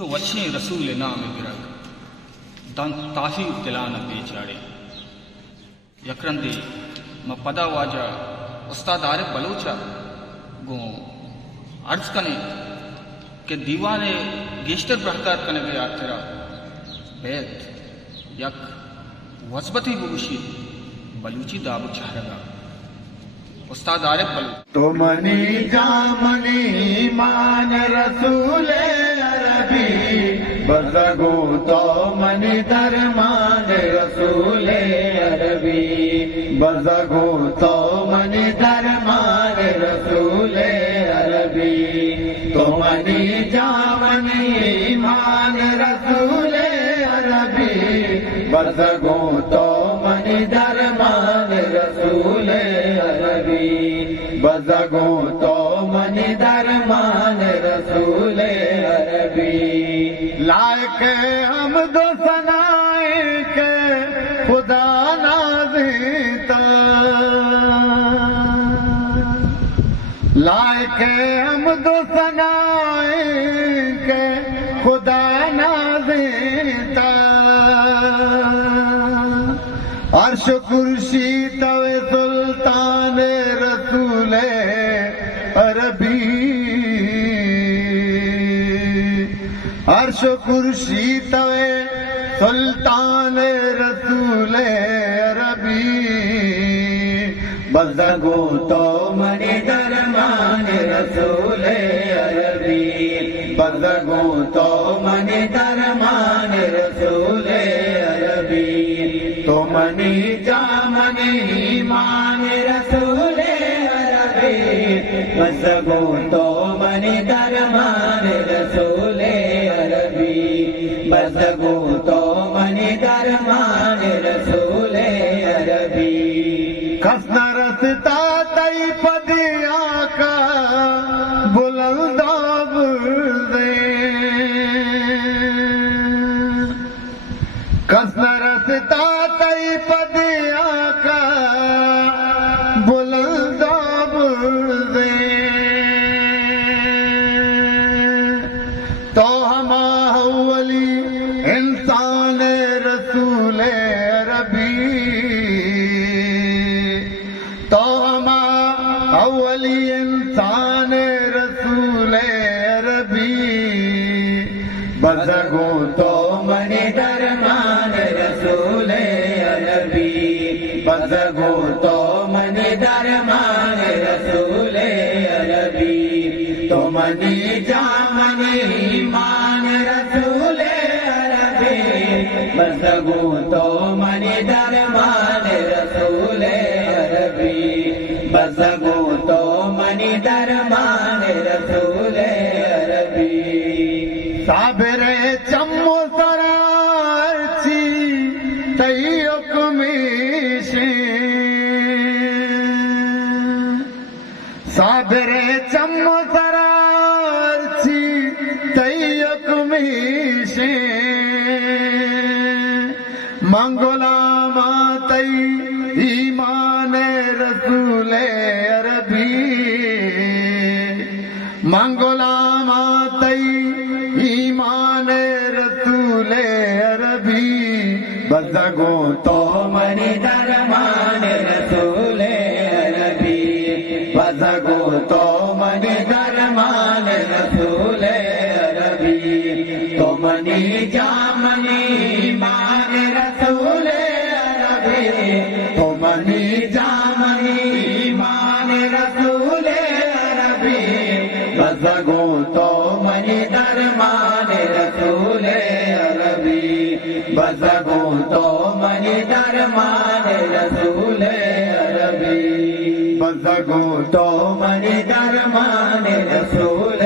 چو وچھیں رسول نام گرگ دان تافی دلان بیچاڑے یکرندے ما پدا واجہ استاد عارف بلوچا گو عرض کنے کہ دیوانے گیشتر بہتر کنے گے آترا بیت یک وزبتی بوشی بلوچی دابو چہرگا استاد عارف بلوچ تو منی جامنی مان رسول عربی بزگو تو منی درمان رسول عربی بزگو تو منی درمان رسول عربی تو منی جامنی مان رسول عربی بزگو تو منی درمان رسول عربی بزگو تو منی درمان رسول عربی لائق حمد و ثنائے کے خدا نازیتا لائق حمد و ثنائے کے خدا نازیتا عرش کرسی تو سلطان رسول عربی عرش کرسی تو سلطان رسول عربی بزگو تو منی درمان رسول عربی بزگو تو منی درمان رسول عربی تو منی جامنی مان رسول عربی بزگو تو منی درمان رسول عربی بزگو تو منی درمان رسول عربی کس نہ رستا تئی پدیا کا بلند آبرزے کس نہ رستا تئی پدیا کا بلند آبرزے تو ہم اولی انسان رسول عربی تو ہم اولی انسان رسول عربی بزگو تو منی درمان رسول عربی بزگو تو منی درمان رسول عربی تو منی جامنی مان رسول عربی بزگو تو منی درمان رسول عربی بزگو تو منی درمان رسول عربی صابر چمو سرارچی تی حکمیشی صابر چمو سرارچی تی حکمیشی منگولا ماتی ایمان رسول عربی منگولا ماتی ایمان رسول عربی بزگو تو منی درمان رسول عربی بزگو تو منی درمان رسول عربی تو منی جامنی مان رسول عربی تو منی جامنی مان رسول عربی بزگو تو منی درمان رسول عربی بزگو تو منی درمان رسول عربی بزگو تو منی درمان رسول